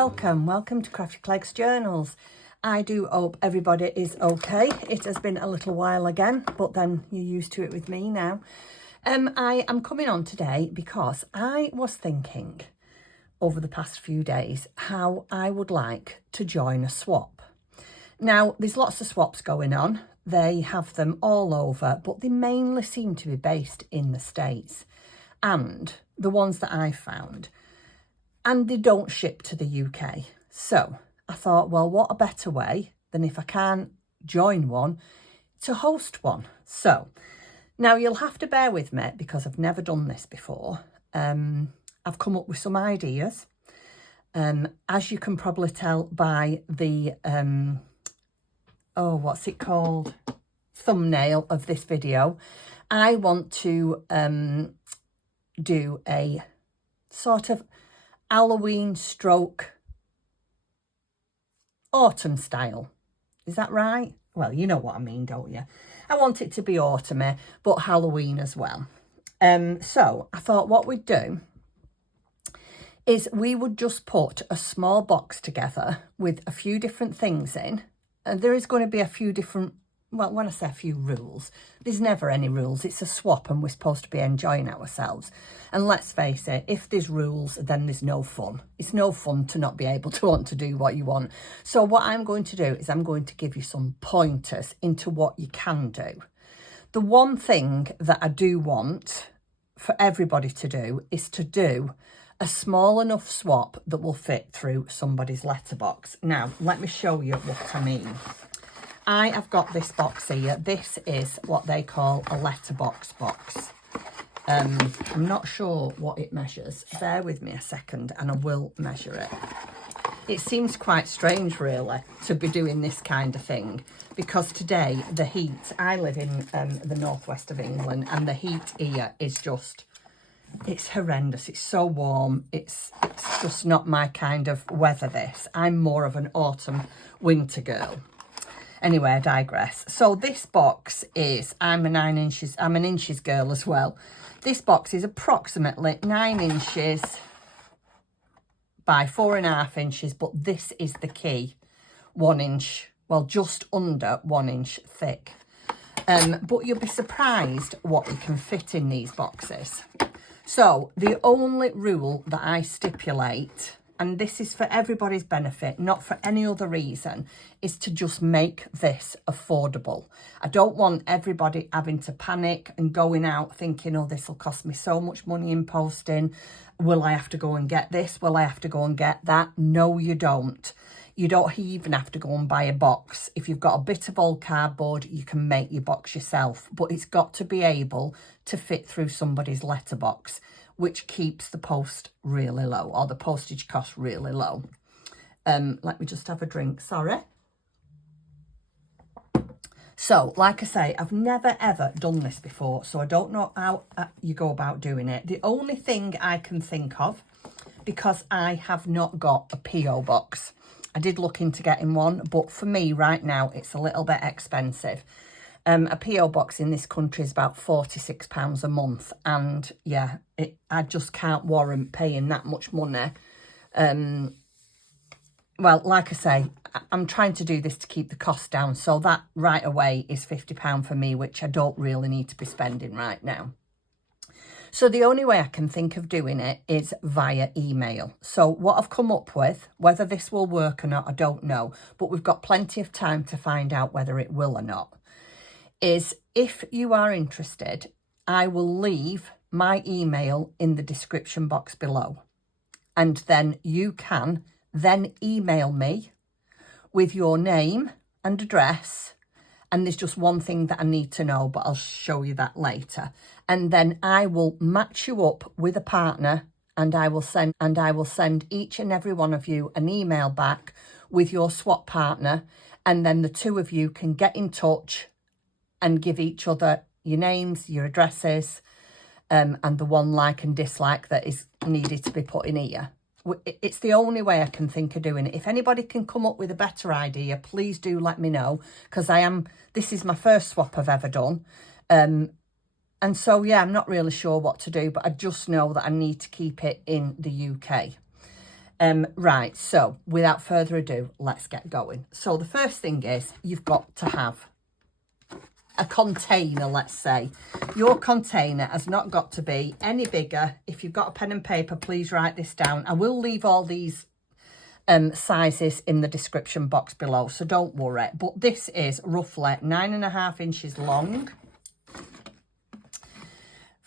welcome to Crafty Clegg's Journals. I do hope everybody is okay. It has been a little while again, but then you're used to it with me now. I am coming on today because I was thinking over the past few days how I would like to join a swap. Now, there's lots of swaps going on. They have them all over, but they mainly seem to be based in the States. And the ones that I found, and they don't ship to the UK. So I thought, well, what a better way than if I can't join one to host one. So now you'll have to bear with me because I've never done this before. I've come up with some ideas. As you can probably tell by the, what's it called? Thumbnail of this video. I want to do a sort of Halloween stroke autumn style. Is that right? Well, you know what I mean, don't you? I want it to be autumny, but Halloween as well. So I thought what we'd do is we would just put a small box together with a few different things in. And there is going to be a few different, well, when I say a few rules, there's never any rules. It's a swap and we're supposed to be enjoying ourselves. And let's face it, if there's rules, then there's no fun. It's no fun to not be able to want to do what you want. So what I'm going to do is I'm going to give you some pointers into what you can do. The one thing that I do want for everybody to do is to do a small enough swap that will fit through somebody's letterbox. Now, let me show you what I mean. I have got this box here. This is what they call a letterbox box. I'm not sure what it measures. Bear with me a second and I will measure it. It seems quite strange, really, to be doing this kind of thing because today the heat, I live in the northwest of England, and the heat here is just, it's horrendous. It's so warm. It's just not my kind of weather, this. I'm more of an autumn winter girl. Anyway, I digress. So this box is, I'm an inches girl as well. This box is approximately 9 inches by 4.5 inches, but this is the key, 1 inch, well, just under 1 inch thick. But you'll be surprised what you can fit in these boxes. So the only rule that I stipulate, and this is for everybody's benefit, not for any other reason, is to just make this affordable. I don't want everybody having to panic and going out thinking, oh, this will cost me so much money in posting. Will I have to go and get this? Will I have to go and get that? No, you don't. You don't even have to go and buy a box. If you've got a bit of old cardboard, you can make your box yourself. But it's got to be able to fit through somebody's letterbox, which keeps the post really low, or the postage cost really low. Let me just have a drink, sorry. So, like I say, I've never ever done this before, so I don't know how you go about doing it. The only thing I can think of, because I have not got a P.O. box, I did look into getting one, but for me right now, it's a little bit expensive. A P.O. box in this country is about £46 a month. And yeah, I just can't warrant paying that much money. Well, like I say, I'm trying to do this to keep the cost down. So that right away is £50 for me, which I don't really need to be spending right now. So the only way I can think of doing it is via email. So what I've come up with, whether this will work or not, I don't know. But we've got plenty of time to find out whether it will or not. Is if you are interested, I will leave my email in the description box below. And then you can then email me with your name and address. And there's just one thing that I need to know, but I'll show you that later. And then I will match you up with a partner, and I will send each and every one of you an email back with your swap partner. And then the two of you can get in touch and give each other your names, your addresses, and the one like and dislike that is needed to be put in here. It's the only way I can think of doing it. If anybody can come up with a better idea, please do let me know, because this is my first swap I've ever done. And so, yeah, I'm not really sure what to do, but I just know that I need to keep it in the UK. Right, so without further ado, let's get going. So the first thing is you've got to have a container, let's say. Your container has not got to be any bigger. If you've got a pen and paper, please write this down. I will leave all these sizes in the description box below, so don't worry. But this is roughly 9.5 inches long,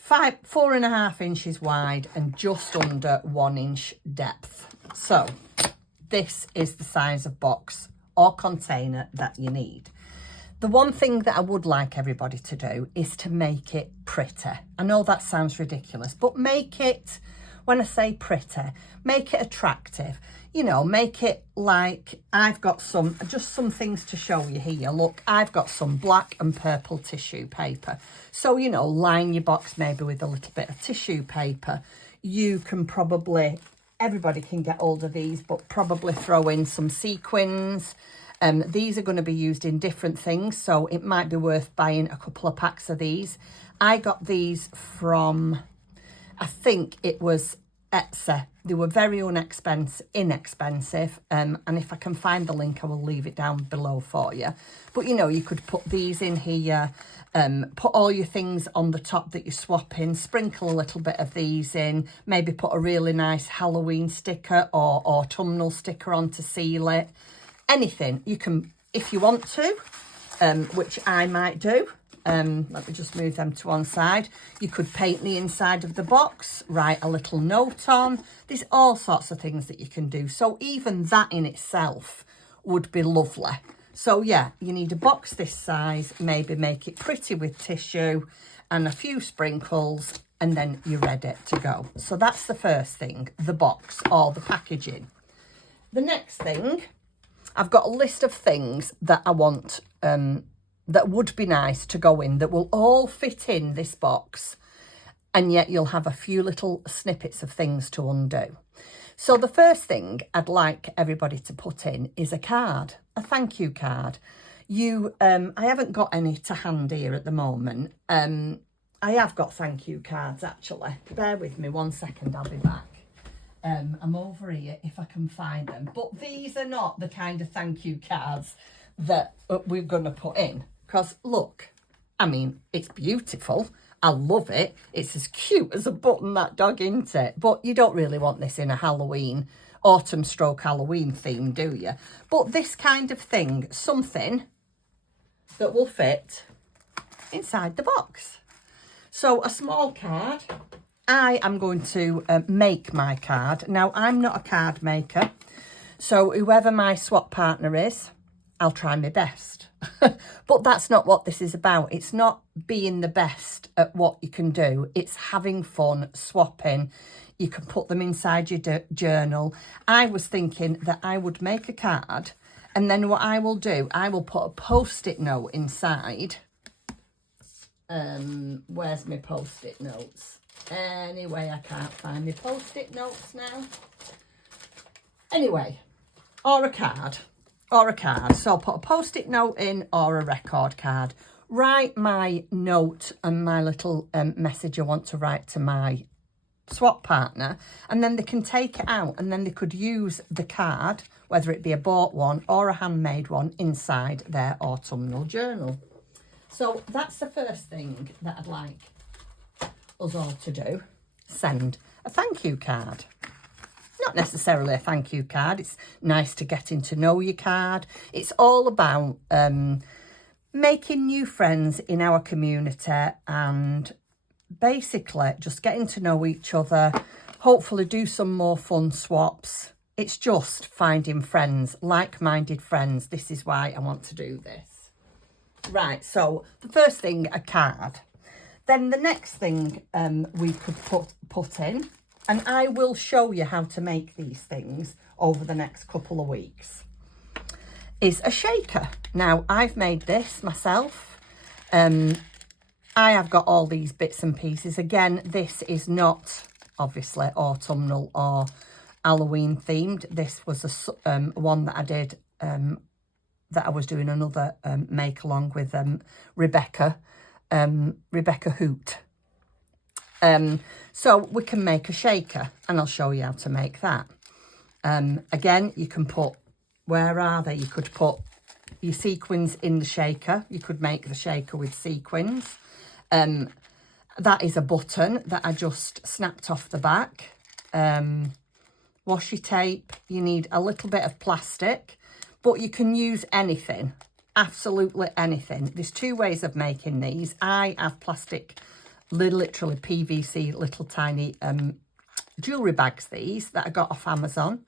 4.5 inches wide, and just under 1 inch depth. So this is the size of box or container that you need. The one thing that I would like everybody to do is to make it pretty. I know that sounds ridiculous, but make it, when I say pretty, make it attractive. You know, make it like, I've got just some things to show you here. Look, I've got some black and purple tissue paper. So, you know, line your box maybe with a little bit of tissue paper. You can probably, everybody can get hold of these, but probably throw in some sequins. These are going to be used in different things, so it might be worth buying a couple of packs of these. I got these from, I think it was Etsy. They were very inexpensive, and if I can find the link, I will leave it down below for you. But, you know, you could put these in here, put all your things on the top that you're swapping, sprinkle a little bit of these in, maybe put a really nice Halloween sticker or autumnal sticker on to seal it. Anything you can, if you want to, which I might do. Let me just move them to one side. You could paint the inside of the box, write a little note on. There's all sorts of things that you can do. So even that in itself would be lovely. So yeah, you need a box this size, maybe make it pretty with tissue and a few sprinkles, and then you're ready to go. So that's the first thing, the box or the packaging. The next thing, I've got a list of things that I want, that would be nice to go in, that will all fit in this box, and yet you'll have a few little snippets of things to undo. So the first thing I'd like everybody to put in is a card, a thank you card. I haven't got any to hand here at the moment. I have got thank you cards actually. Bear with me 1 second, I'll be back. I'm over here if I can find them. But these are not the kind of thank you cards that we're going to put in. Because look, I mean, it's beautiful. I love it. It's as cute as a button, that dog, isn't it? But you don't really want this in a Halloween, autumn stroke Halloween theme, do you? But this kind of thing, something that will fit inside the box. So a small card. I am going to make my card. Now, I'm not a card maker, so whoever my swap partner is, I'll try my best. But that's not what this is about. It's not being the best at what you can do. It's having fun, swapping. You can put them inside your journal. I was thinking that I would make a card, and then what I will do, I will put a post-it note inside. Where's my post-it notes? Anyway, I can't find my post-it notes now. Anyway, or a card. So I'll put a post-it note in or a record card. Write my note and my little message I want to write to my swap partner, and then they can take it out, and then they could use the card, whether it be a bought one or a handmade one, inside their autumnal journal. So that's the first thing that I'd like us all to do. Send a thank you card. Not necessarily a thank you card. It's nice to getting to know your card. It's all about making new friends in our community and basically just getting to know each other. Hopefully do some more fun swaps. It's just finding friends, like-minded friends. This is why I want to do this. Right, so the first thing, a card. Then the next thing we could put in, and I will show you how to make these things over the next couple of weeks, is a shaker. Now, I've made this myself. I have got all these bits and pieces. Again, this is not obviously autumnal or Halloween themed. This was a one that I did, that I was doing another make along with Rebecca Hoot. So we can make a shaker, and I'll show you how to make that. Again, you can put, where are they? You could put your sequins in the shaker. You could make the shaker with sequins. That is a button that I just snapped off the back. Washi tape. You need a little bit of plastic, but you can use anything, absolutely anything. There's two ways of making these. I have plastic, literally PVC, little tiny jewellery bags, these that I got off Amazon.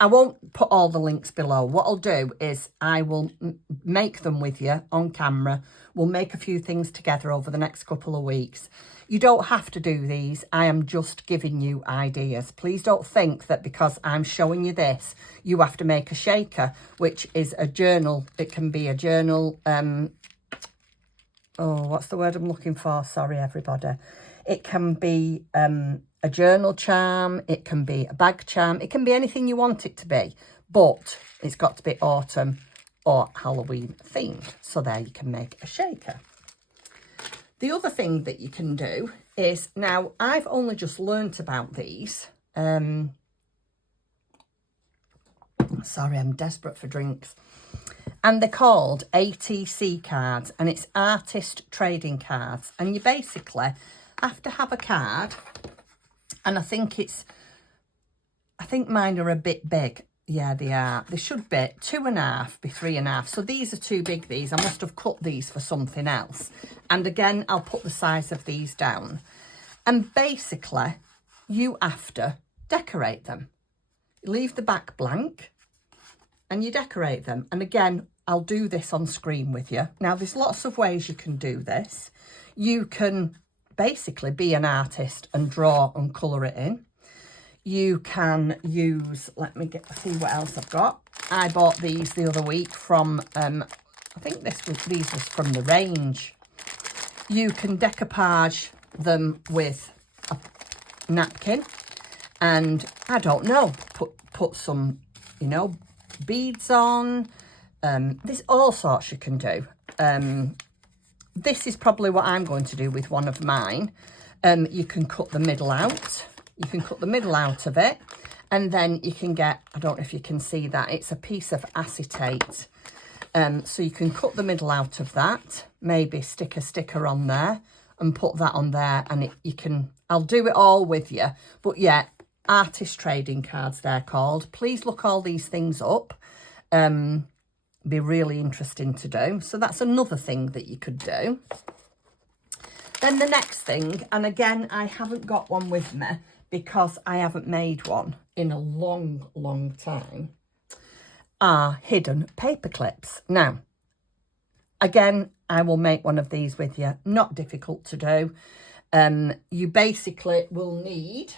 I won't put all the links below. What I'll do is I will make them with you on camera. We'll make a few things together over the next couple of weeks. You don't have to do these. I am just giving you ideas. Please don't think that because I'm showing you this, you have to make a shaker, which is a journal. It can be a journal. Oh, what's the word I'm looking for? Sorry, everybody. It can be a journal charm. It can be a bag charm. It can be anything you want it to be, but it's got to be autumn or Halloween themed. So there you can make a shaker. The other thing that you can do is, now I've only just learnt about these. Sorry, I'm desperate for drinks. And they're called ATC cards, and it's artist trading cards. And you basically have to have a card, and I think mine are a bit big. Yeah, they are. They should be 2.5 by 3.5. So these are too big, these. I must have cut these for something else. And again, I'll put the size of these down. And basically, you have to decorate them. You leave the back blank and you decorate them. And again, I'll do this on screen with you. Now, there's lots of ways you can do this. You can basically be an artist and draw and colour it in. You can use, let me see what else I've got. I bought these the other week from, I think these was from the range. You can decoupage them with a napkin and, I don't know, put some, you know, beads on. There's all sorts you can do. This is probably what I'm going to do with one of mine. You can cut the middle out. You can cut the middle out of it, and then you can get, I don't know if you can see that, it's a piece of acetate. So you can cut the middle out of that, maybe stick a sticker on there and put that on there, and you can, I'll do it all with you. But yeah, artist trading cards they're called. Please look all these things up. Be really interesting to do. So that's another thing that you could do. Then the next thing, and again, I haven't got one with me because I haven't made one in a long, long time, are hidden paper clips. Now, again, I will make one of these with you. Not difficult to do. You basically will need,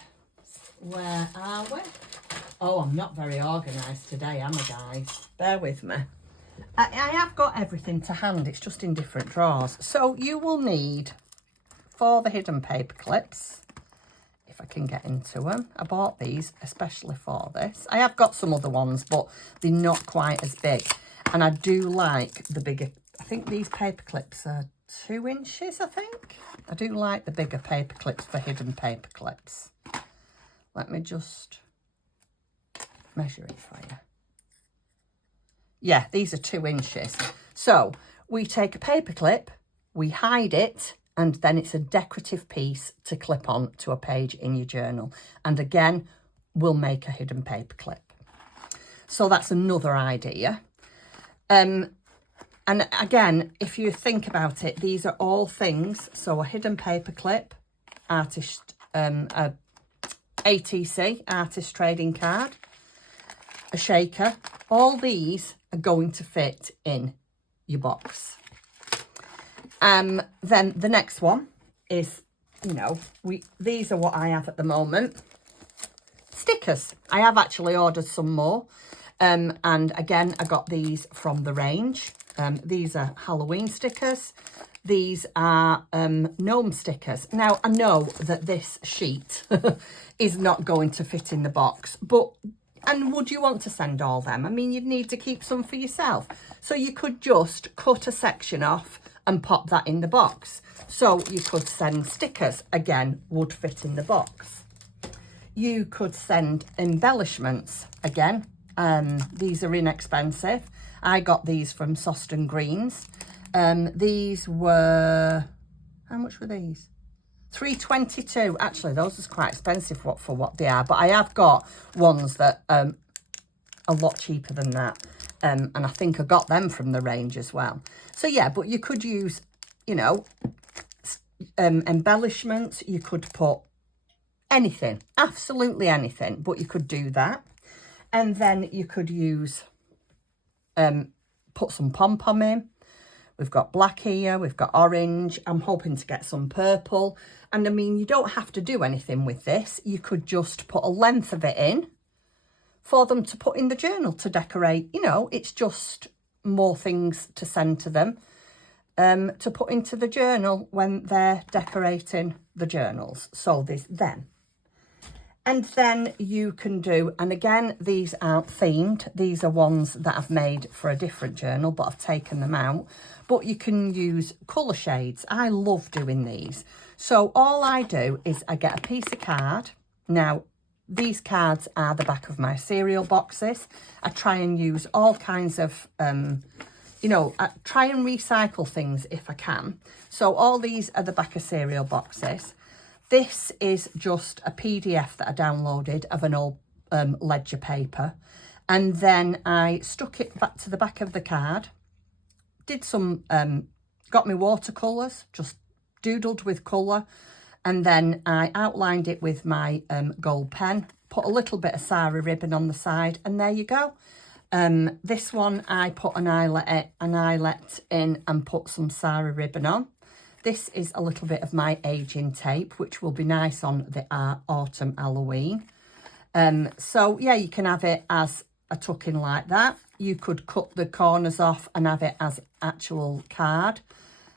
where are we? Oh, I'm not very organised today, am I, guys? Bear with me. I have got everything to hand. It's just in different drawers. So you will need, for the hidden paper clips, if I can get into them. I bought these especially for this. I have got some other ones, but they're not quite as big. And I do like the bigger, I think these paper clips are 2 inches, I think. I do like the bigger paper clips for hidden paper clips. Let me just measure it for you. Yeah, these are 2 inches. So we take a paper clip, we hide it, and then it's a decorative piece to clip on to a page in your journal. And again, we'll make a hidden paper clip. So that's another idea. And again, if you think about it, these are all things. So a hidden paper clip, artist, a ATC, artist trading card, a shaker, all these are going to fit in your box. Then the next one is, you know, these are what I have at the moment. Stickers. I have actually ordered some more. And again, I got these from the range. These are Halloween stickers. These are gnome stickers. Now, I know that this sheet is not going to fit in the box, but, and would you want to send all them? I mean, you'd need to keep some for yourself. So you could just cut a section off and pop that in the box. So you could send stickers, again, would fit in the box. you could send embellishments. Again, these are inexpensive. I got these from Soston Greens. These were, how much were these? £3.22. Actually, those are quite expensive for what they are, but I have got ones that are a lot cheaper than that. And I think I got them from the range as well. So yeah, but you could use, you know, embellishments. You could put anything, absolutely anything, but you could do that. And then you could use, put some pom-pom in. We've got black here, we've got orange. I'm hoping to get some purple. And I mean, you don't have to do anything with this. You could just put a length of it in for them to put in the journal to decorate. You know, it's just more things to send to them, to put into the journal when they're decorating the journals. So there's them. And then you can do, and again, these aren't themed. These are ones that I've made for a different journal, but I've taken them out. But you can use colour shades. I love doing these. So all I do is I get a piece of card. Now, these cards are the back of my cereal boxes. I try and use all kinds of, you know, I try and recycle things if I can. So all these are the back of cereal boxes. This is just a PDF that I downloaded of an old ledger paper. And then I stuck it back to the back of the card. Did some, got my watercolours, just doodled with colour. And then I outlined it with my gold pen. Put a little bit of Sarah ribbon on the side. And there you go. This one I put an eyelet in and put some Sarah ribbon on. This is a little bit of my aging tape, which will be nice on the autumn Halloween. So yeah, you can have it as a tuck-in like that. You could cut the corners off and have it as actual card.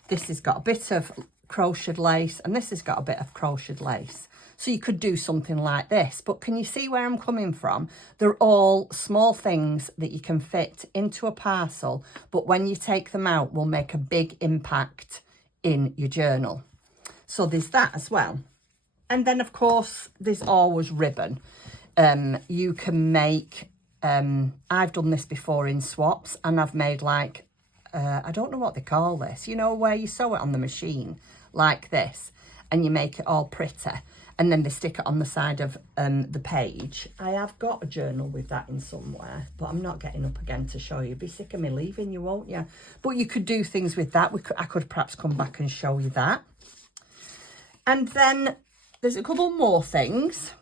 This has got a bit of crocheted lace and this has got a bit of crocheted lace. So you could do something like this. But can you see where I'm coming from? They're all small things that you can fit into a parcel, but when you take them out, will make a big impact in your journal. So there's that as well. And then of course there's always ribbon. You can make, I've done this before in swaps, and I've made like, I don't know what they call this, you know, where you sew it on the machine like this and you make it all pretty, and then they stick it on the side of the page. I have got a journal with that in somewhere, but I'm not getting up again to show you. Be sick of me leaving you, won't you? But you could do things with that. I could perhaps come back and show you that. And then there's a couple more things.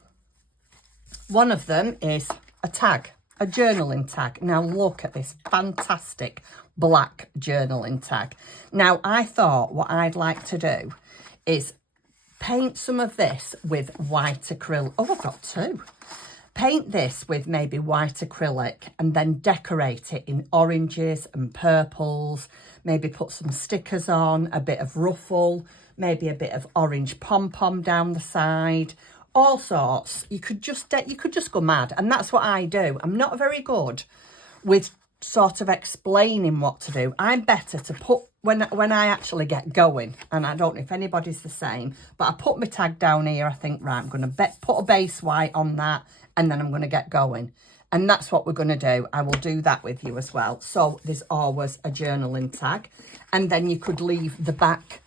One of them is a tag, a journaling tag. Now look at this fantastic black journaling tag. Now I thought what I'd like to do is paint some of this with white acrylic. Oh, I've got two. Paint this with maybe white acrylic and then decorate it in oranges and purples. Maybe put some stickers on, a bit of ruffle, maybe a bit of orange pom-pom down the side. All sorts. You could just go mad, and that's what I do. I'm not very good with sort of explaining what to do. I'm better to put when I actually get going, and I don't know if anybody's the same, but I put my tag down here. I think, right, I'm going to put a base white on that, and then I'm going to get going. And that's what we're going to do. I will do that with you as well. So there's always a journaling tag, and then you could leave the back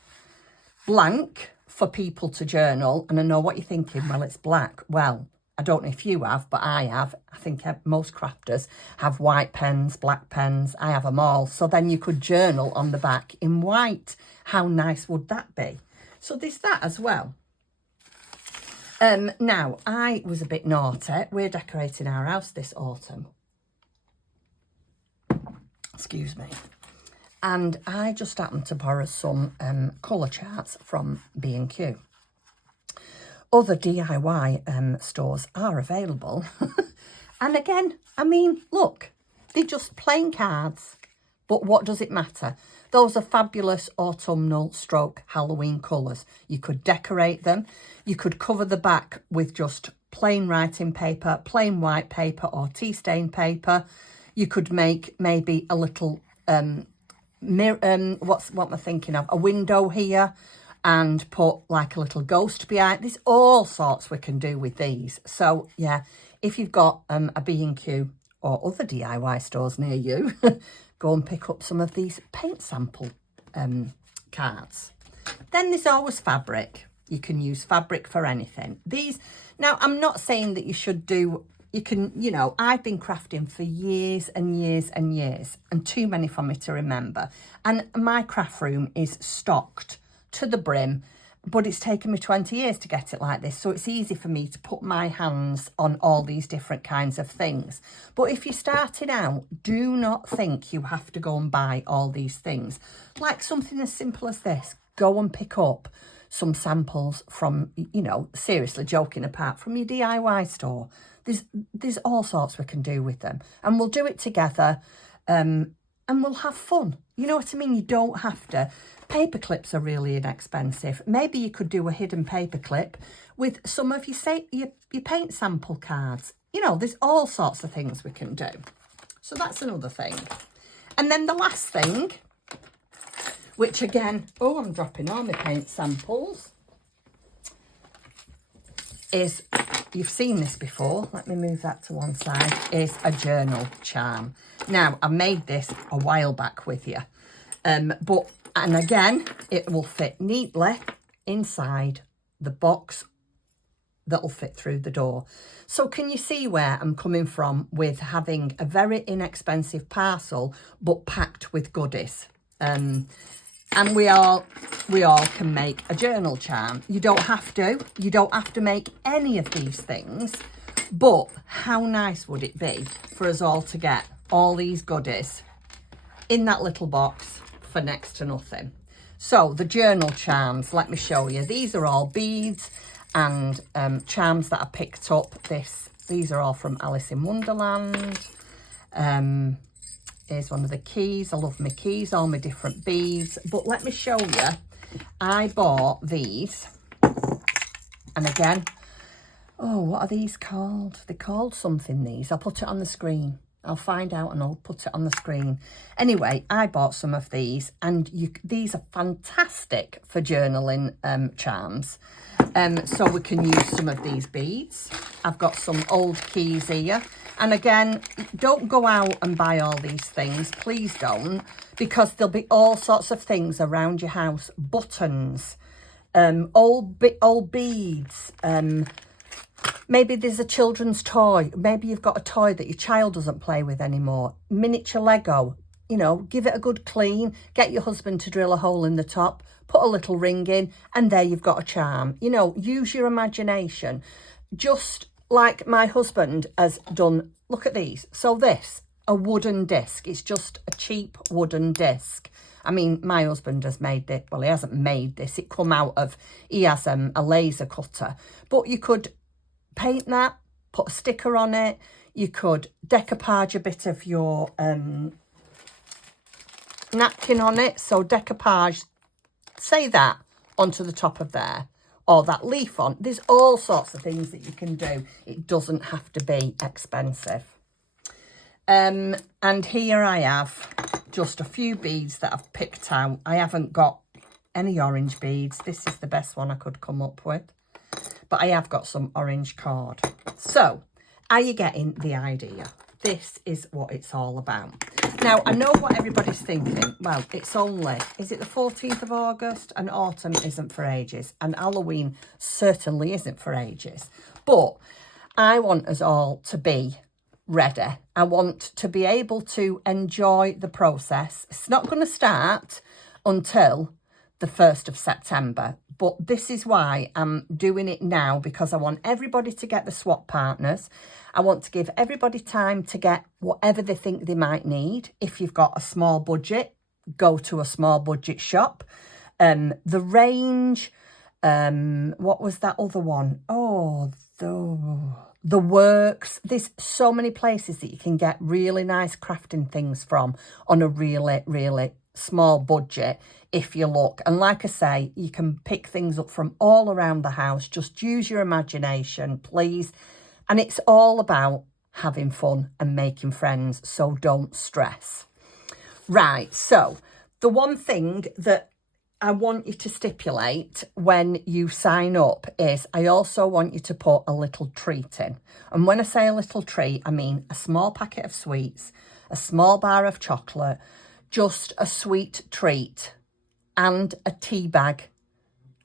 blank for people to journal. And I know what you're thinking, well, it's black. Well, I don't know if you have, but I have. I think most crafters have white pens, black pens. I have them all. So then you could journal on the back in white. How nice would that be? So there's that as well. Now, I was a bit naughty. We're decorating our house this autumn. Excuse me. And I just happened to borrow some colour charts from B&Q. Other DIY stores are available. And again, I mean, look, they're just plain cards. But what does it matter? Those are fabulous autumnal stroke Halloween colours. You could decorate them. You could cover the back with just plain writing paper, plain white paper or tea stain paper. You could make maybe a little mirror, what am I thinking of? A window here. and put like a little ghost behind. There's all sorts we can do with these. So yeah, if you've got a B&Q or other DIY stores near you, go and pick up some of these paint sample cards. Then there's always fabric. You can use fabric for anything. These, now I'm not saying that you should do, you can, you know, I've been crafting for years and years and years, and too many for me to remember. And my craft room is stocked to the brim, but it's taken me 20 years to get it like this. So it's easy for me to put my hands on all these different kinds of things. But if you're starting out, do not think you have to go and buy all these things. Like something as simple as this, go and pick up some samples from, you know, seriously, joking apart, from your DIY store. There's all sorts we can do with them, and we'll do it together, and we'll have fun. You know what I mean? You don't have to. Paper clips are really inexpensive. Maybe you could do a hidden paper clip with some of your paint sample cards. You know, there's all sorts of things we can do. So that's another thing. And then the last thing, which again, oh, I'm dropping all my paint samples, is, you've seen this before, let me move that to one side, is a journal charm. Now, I made this a while back with you, and again, it will fit neatly inside the box that'll fit through the door. So can you see where I'm coming from with having a very inexpensive parcel, but packed with goodies? And we all can make a journal charm. You don't have to make any of these things, but how nice would it be for us all to get all these goodies in that little box for next to nothing? So the journal charms, let me show you. These are all beads and charms that I picked up. These are all from Alice in Wonderland. Here's one of the keys. I love my keys, all my different beads. But let me show you. I bought these. And again, oh, what are these called? They're called something, these. I'll put it on the screen. I'll find out and I'll put it on the screen. Anyway, I bought some of these, and these are fantastic for journaling charms. So we can use some of these beads. I've got some old keys here. And again, don't go out and buy all these things. Please don't, because there'll be all sorts of things around your house. Buttons, old beads, maybe there's a children's toy. Maybe you've got a toy that your child doesn't play with anymore. Miniature Lego, you know, give it a good clean. Get your husband to drill a hole in the top. Put a little ring in, and there you've got a charm. You know, use your imagination. Just like my husband has done. Look at these. So this, a wooden disc. It's just a cheap wooden disc. I mean, my husband has made it. Well, he hasn't made this. It come out of, he has a laser cutter. But you could paint that, put a sticker on it. You could decoupage a bit of your napkin on it. So decoupage, say that onto the top of there, or that leaf on. There's all sorts of things that you can do. It doesn't have to be expensive. And here I have just a few beads that I've picked out. I haven't got any orange beads. This is the best one I could come up with. But I have got some orange cord. So, are you getting the idea? This is what it's all about. Now, I know what everybody's thinking. Well, it's only, is it the 14th of August? And autumn isn't for ages. And Halloween certainly isn't for ages. But I want us all to be ready. I want to be able to enjoy the process. It's not going to start until the 1st of September. But this is why I'm doing it now, because I want everybody to get the swap partners. I want to give everybody time to get whatever they think they might need. If you've got a small budget, go to a small budget shop. The range, what was that other one? Oh, the Works. There's so many places that you can get really nice crafting things from on a really, really small budget if you look. And like I say, you can pick things up from all around the house. Just use your imagination, please. And it's all about having fun and making friends, so don't stress. Right, so the one thing that I want you to stipulate when you sign up is I also want you to put a little treat in. And when I say a little treat, I mean a small packet of sweets, a small bar of chocolate, just a sweet treat, and a tea bag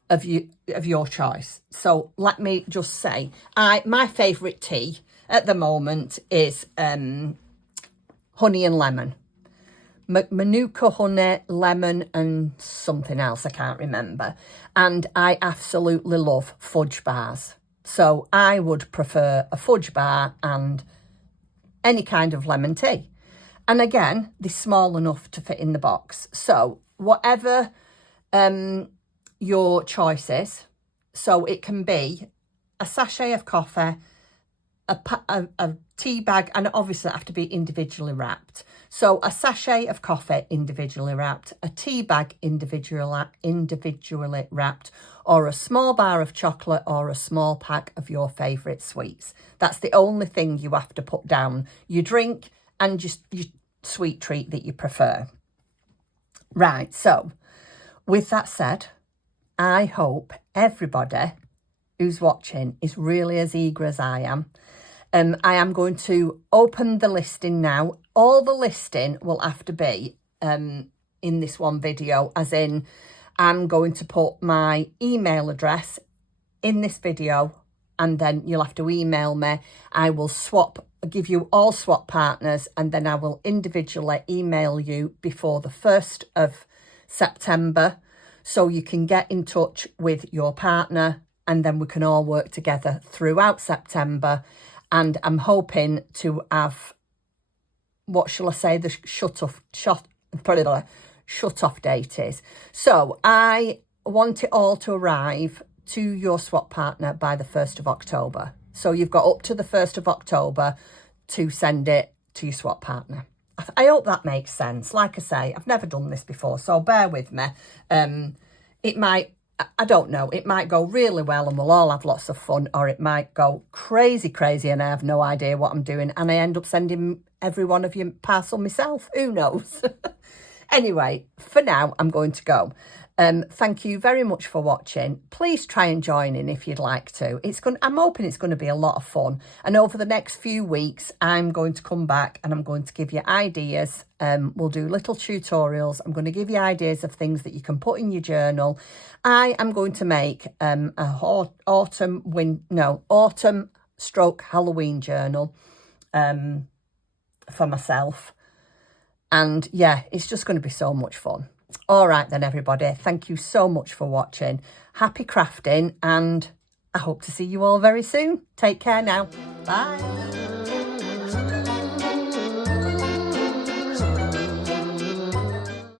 of your choice. So let me just say, my favourite tea at the moment is honey and lemon. Manuka honey, lemon and something else, I can't remember. And I absolutely love fudge bars. So I would prefer a fudge bar and any kind of lemon tea. And again, they're small enough to fit in the box. So whatever your choice is, so it can be a sachet of coffee, a tea bag, and obviously have to be individually wrapped. So a sachet of coffee individually wrapped, a tea bag individually wrapped, or a small bar of chocolate, or a small pack of your favourite sweets. That's the only thing you have to put down. Your drink and just your sweet treat that you prefer. Right, so with that said, I hope everybody who's watching is really as eager as I am. I am going to open the listing now. All the listing will have to be in this one video, as in I'm going to put my email address in this video, and then you'll have to email me. I will give you all swap partners, and then I will individually email you before the 1st of September, so you can get in touch with your partner, and then we can all work together throughout September. And I'm hoping to have, what shall I say, the shut-off date is. So I want it all to arrive to your swap partner by the 1st of October. So you've got up to the 1st of October to send it to your swap partner. I hope that makes sense. Like I say, I've never done this before, so bear with me. It might, I don't know, it might go really well and we'll all have lots of fun, or it might go crazy and I have no idea what I'm doing and I end up sending every one of you parcel myself. Who knows? Anyway, for now, I'm going to go. Thank you very much for watching. Please try and join in if you'd like to. I'm hoping it's going to be a lot of fun. And over the next few weeks, I'm going to come back and I'm going to give you ideas. We'll do little tutorials. I'm going to give you ideas of things that you can put in your journal. I am going to make autumn stroke Halloween journal for myself. And yeah, it's just going to be so much fun. All right then, everybody. Thank you so much for watching. Happy crafting, and I hope to see you all very soon. Take care now. Bye.